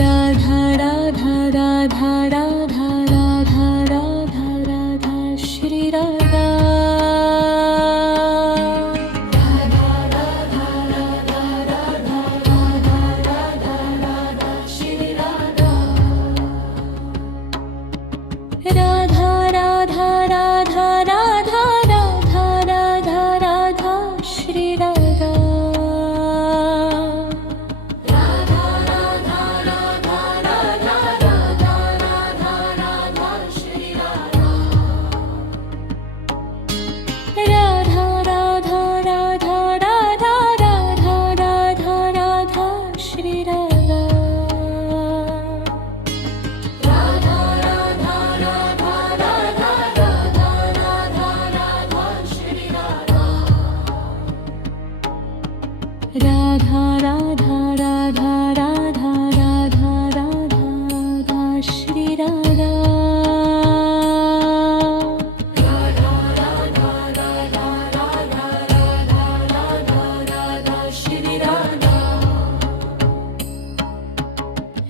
Radha Radha Radha Radha Radha Radha Radha Shri Radha. Radha Radha Radha Radha Radha Radha Radha Shri Radha. Radha Radha Radha Radha Radha Radha Radha Shri Radha. Radha Radha Radha Radha Radha Radha Radha Shri Radha. Radha Radha Radha Radha Radha Radha Radha Shri Radha.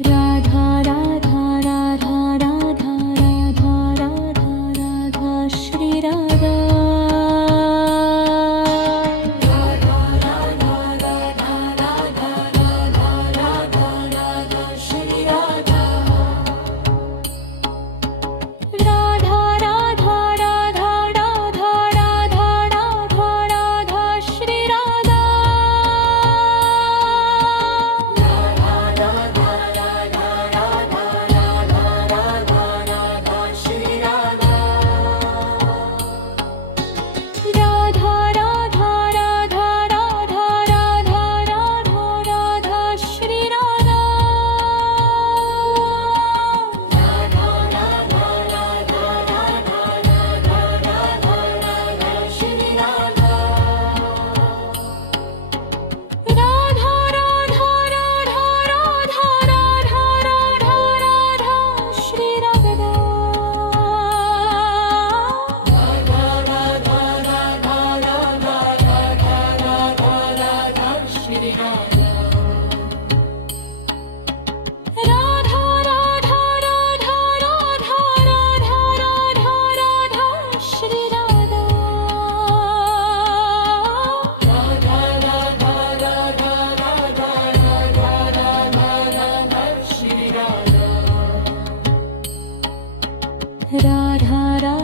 Radha Radha Radha Radha Radha Radha Radha Shri Radha. Radha Radha Radha Radha Radha Radha Radha Shri Radha. Radha Radha Radha Radha Radha Radha Radha Shri Radha. Radha Radha Radha Radha Radha Radha Radha Shri Radha. Radha Radha Radha Radha Radha Radha Radha Shri Radha. Radha Radha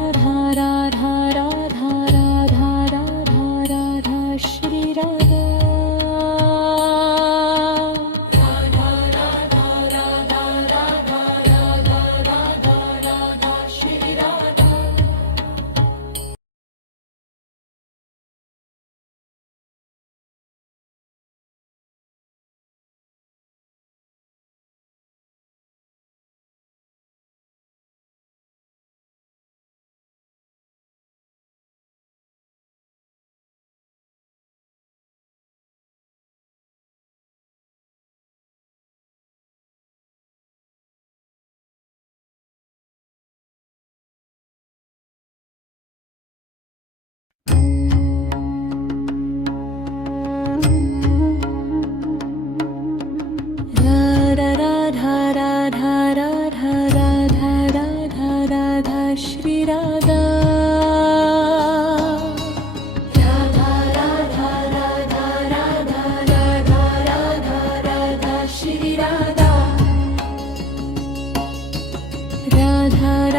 Radha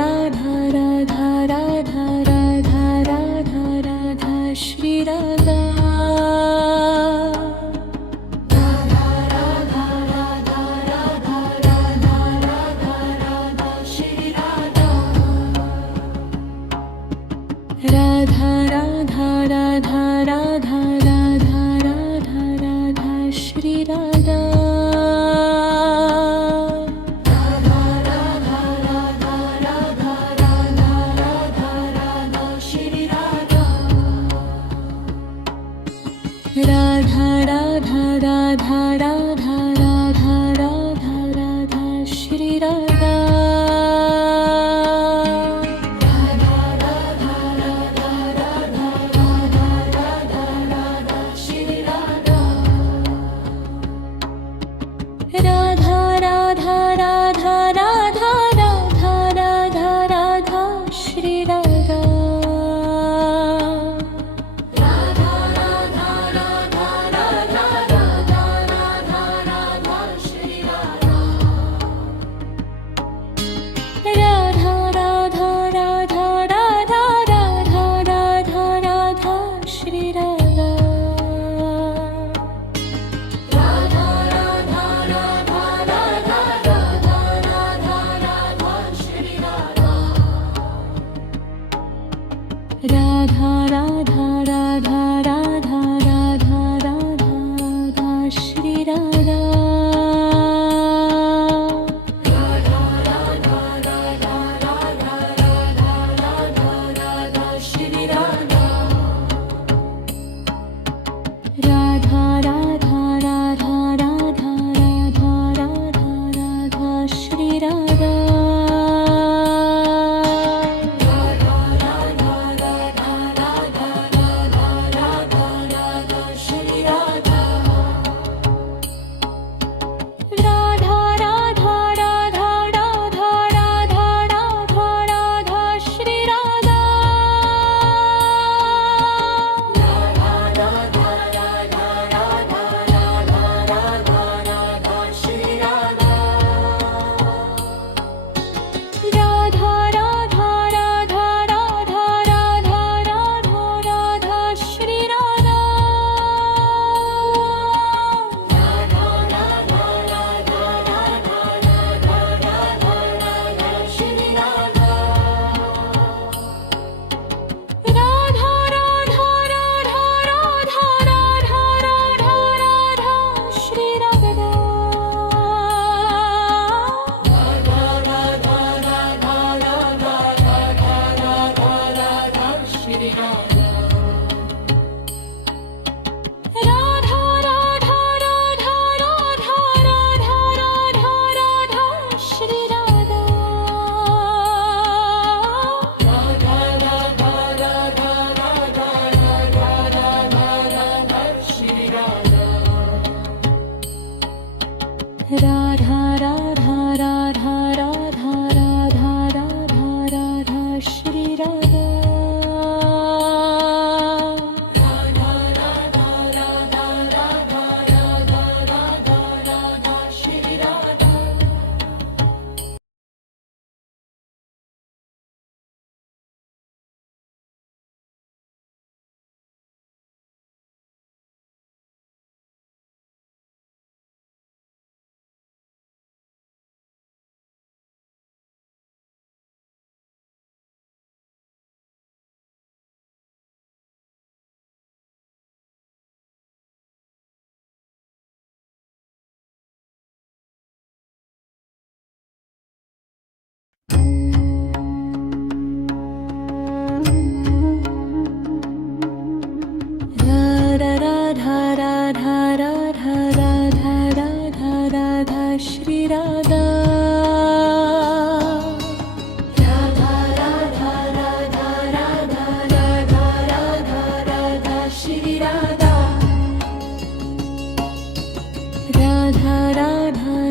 Radha Radha Radha Radha Shri Radha. Radha Radha Radha Radha Radha Radha Radha Shri Radha. Radha Radha Radha Radha Radha Radha Radha Shri Radha. Radha Radha Radha Radha Radha Radha Radha Shri Radha. Radha Radha Radha Shri Radha Radha Radha Radha Radha Radha Radha Radha Shri Radha Radha Radha Radha Radha Radha Radha Radha Shri Radha Radha Radha Radha Radha Radha Radha Radha Shri Radha Radha Radha Radha Radha Radha Radha Shri Radha Radha Radha Radha Radha Radha Radha Radha Shri Radha Radha Radha Radha Radha Radha Radha Radha Shri Radha Radha Radha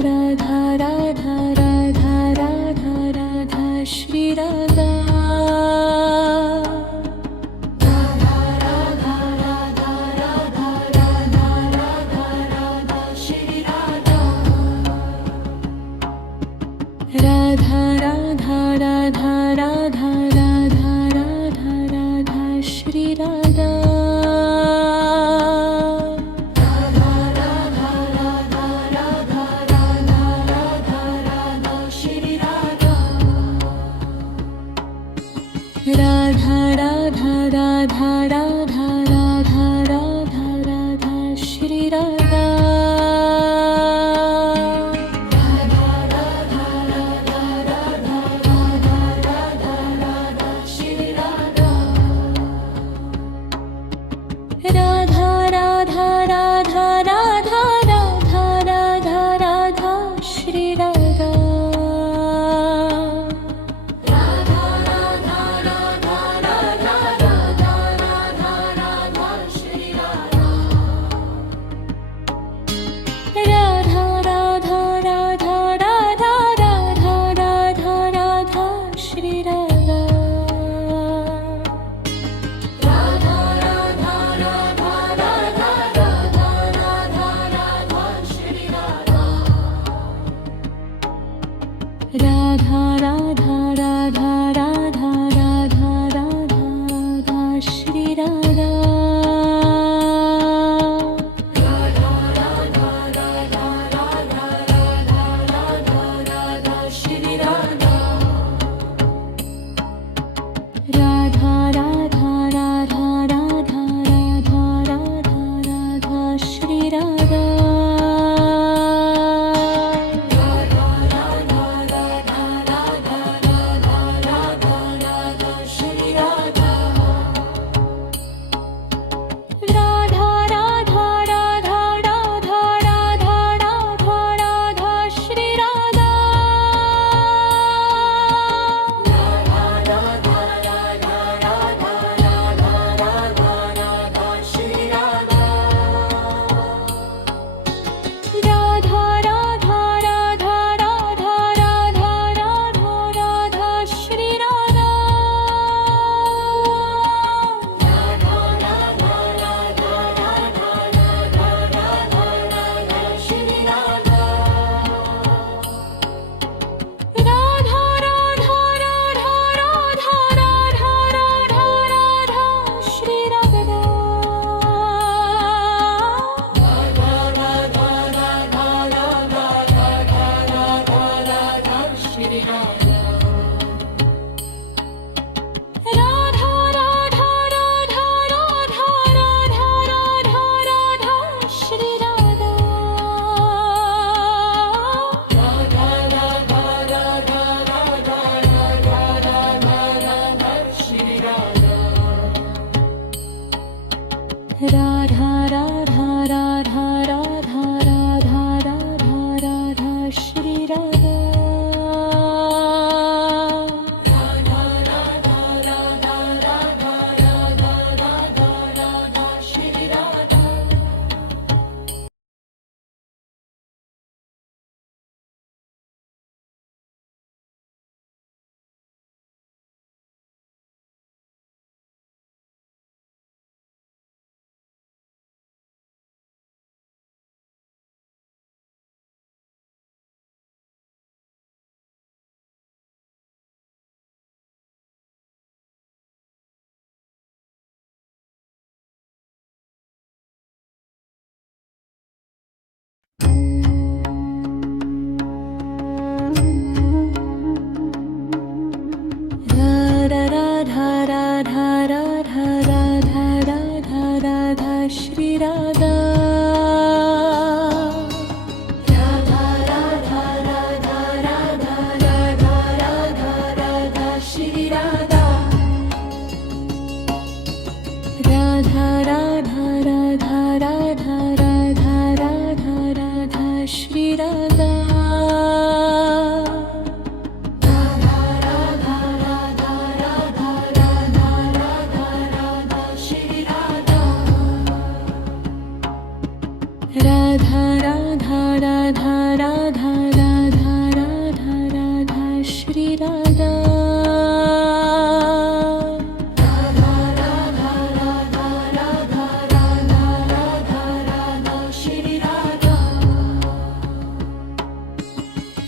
Radha Radha Radha Radha Radha Shri Radha Radha Radha Radha Radha Radha Radha Radha Shri Radha Radha Radha Radha Radha Radha Radha Radha Shri Radha Radha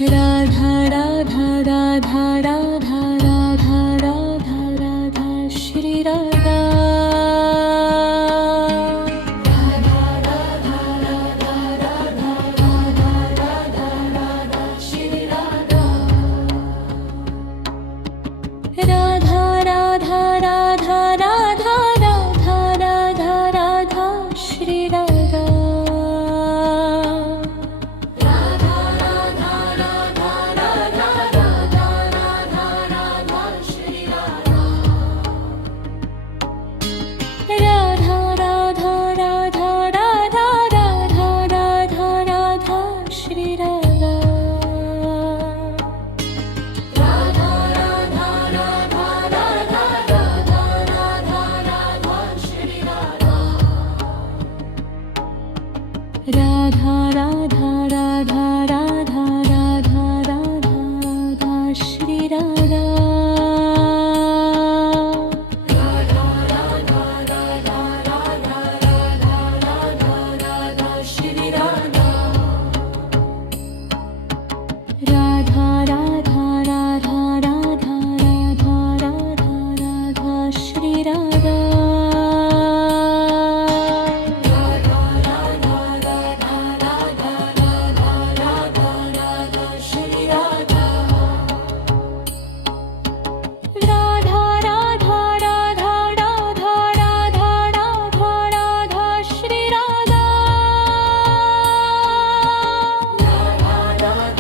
Radha Radha Radha Radha Radha Radha Radha Shri Radha Radha Radha Radha Radha Radha Radha Radha Shri Radha Radha Radha Radha Radha Radha Radha Radha Shri Radha Radha Radha Radha Radha Radha Radha Radha Shri Radha Radha Radha Radha Radha Radha Radha Radha Shri Radha Radha Radha Radha Radha Radha Radha Radha Shri Radha Radha Radha Radha Radha Radha Radha Radha Shri Radha Radha Radha Radha Radha Radha Radha Radha Shri Radha Radha Radha Radha Radha Radha Radha Radha Shri Radha Radha Radha Radha Radha Radha Radha Radha Shri Radha Radha Radha Radha Radha Radha Radha Radha Shri Radha Radha Radha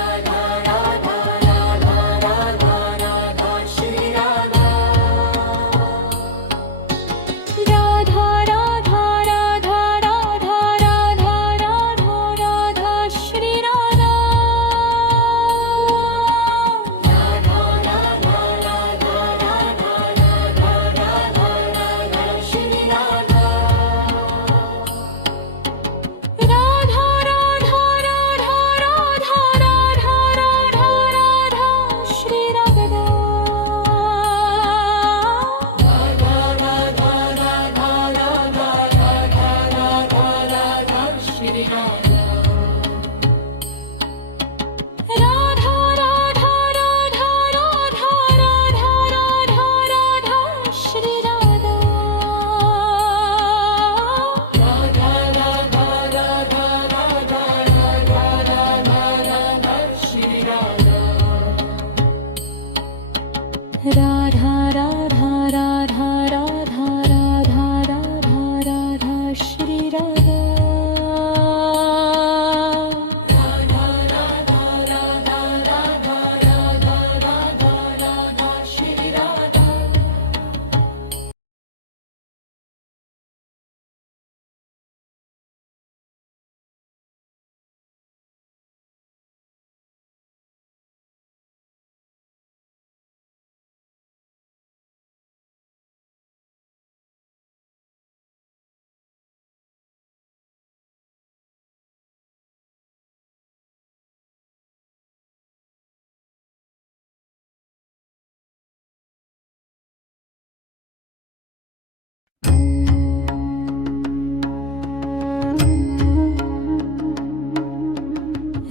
Radha Radha Radha Radha Radha Shri Radha Radha Radha Radha Radha Radha Radha Radha Shri Radha Radha Radha Radha Radha Radha Radha Radha Shri Radha Radha Radha Radha Radha Radha Radha Radha Shri Radha Radha Radha Radha Radha Radha Radha Radha Shri Radha Radha Radha Radha Radha Radha Radha Radha Shri Radha Radha Radha Radha Radha Radha Radha Radha Shri Radha Radha Radha Radha Radha Radha Radha Radha Shri Radha Radha Radha Radha Radha Radha Radha Radha Shri Radha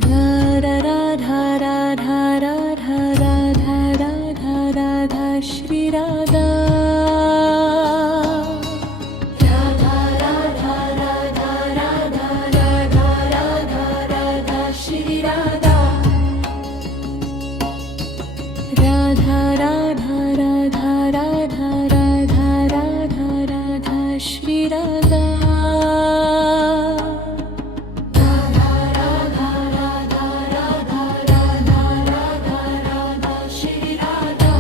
Radha Radha Radha Radha Radha Radha Radha Shri Radha Radha Radha Radha Radha Radha Radha Radha Shri Radha Radha Radha Radha Radha Radha Radha Radha Shri Radha Radha Radha Radha Radha Radha Radha Radha Shri Radha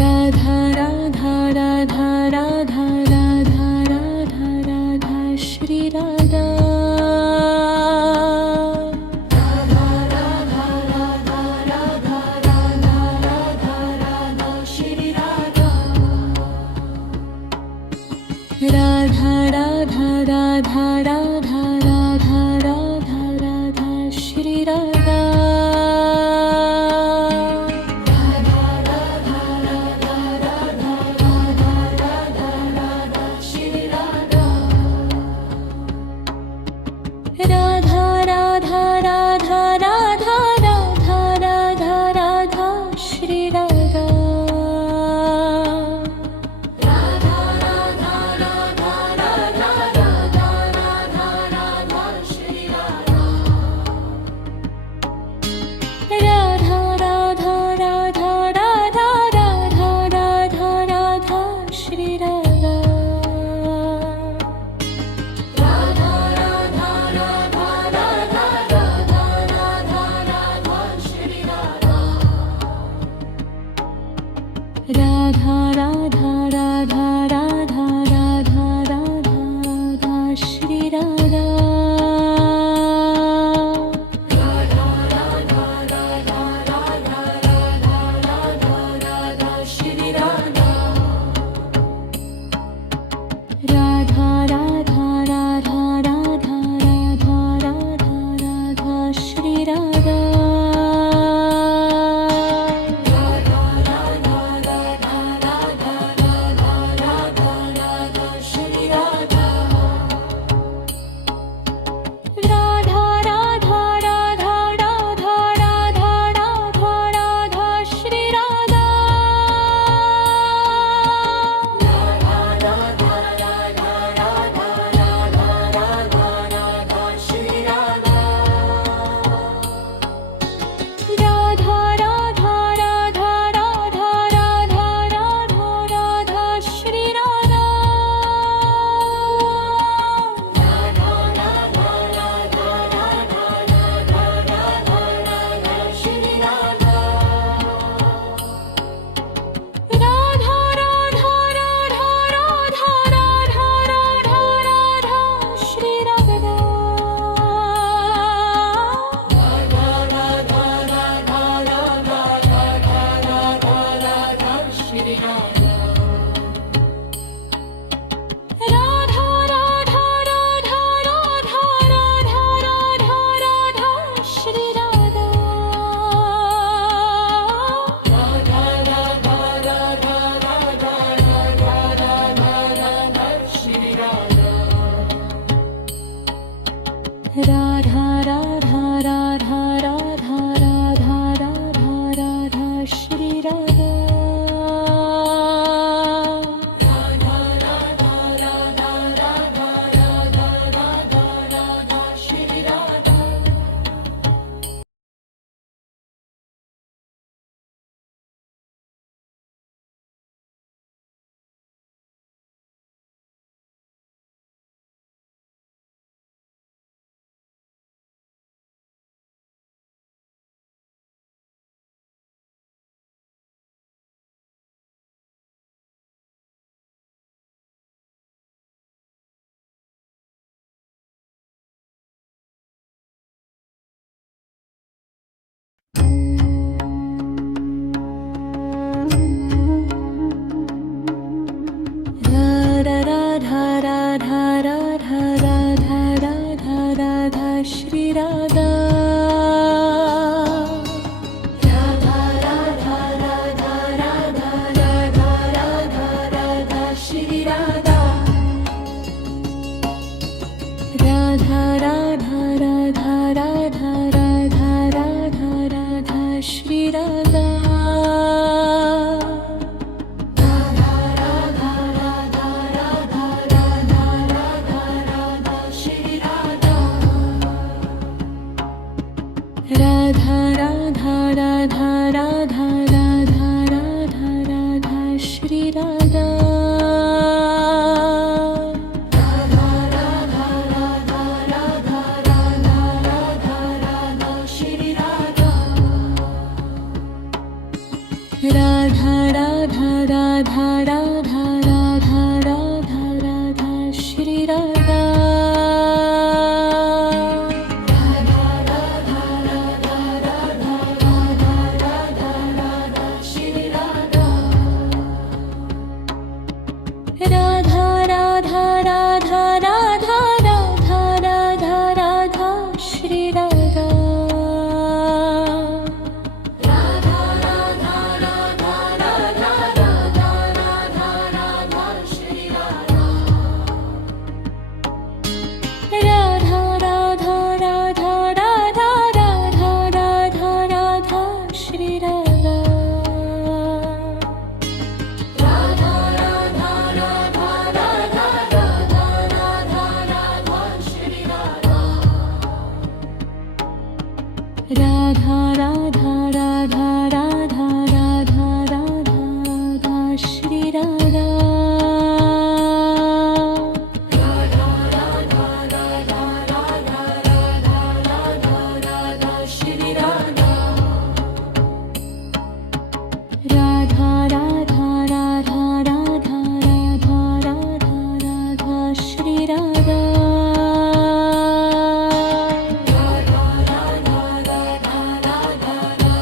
Radha Radha Radha Radha Radha Radha Radha Shri Radha Radha Radha Radha Radha Radha Radha Radha Shri Radha Radha Radha Radha Radha Radha Radha Radha Shri Radha Radha Radha Radha Radha Radha Radha Radha Shri Radha Radha Radha Radha Radha Radha Radha Radha Radha Radha Shri Radha Radha Radha Radha Radha Radha Radha Radha Shri Radha Radha Radha Radha Radha Radha Radha Shri Radha Radha Radha Radha Radha Radha Radha Radha Shri Radha Radha Radha Radha Radha Radha Radha Radha Shri Radha Radha Radha Radha Radha Radha Radha Radha Shri Radha Radha Radha Radha Radha Radha Radha Radha Shri Radha Radha Radha Radha Radha Radha Radha Radha Shri Radha Radha Radha Radha Radha Radha Radha Radha Shri Radha Radha Radha Radha Radha Radha Radha Radha Shri Radha Radha Radha Radha Radha Radha Radha Radha Shri Radha Radha Radha Radha Radha Radha Radha Radha Shri Radha Radha Radha Radha Radha Radha Radha Radha Shri Radha Radha Radha Radha Radha Radha Radha Radha Shri Radha Radha Radha Radha Radha Radha Radha Radha Shri Radha Radha Radha Radha Radha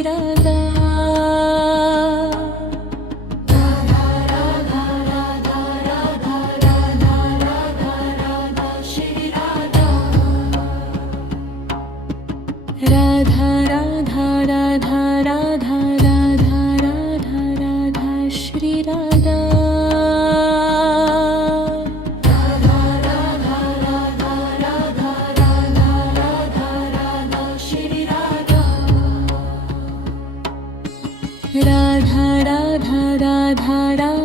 Shri Radha Radha Radha Radha Radha Radha Radha Radha Shri Radha Radha Radha Radha Radha Radha Radha Radha Shri Radha Radha Radha Radha Radha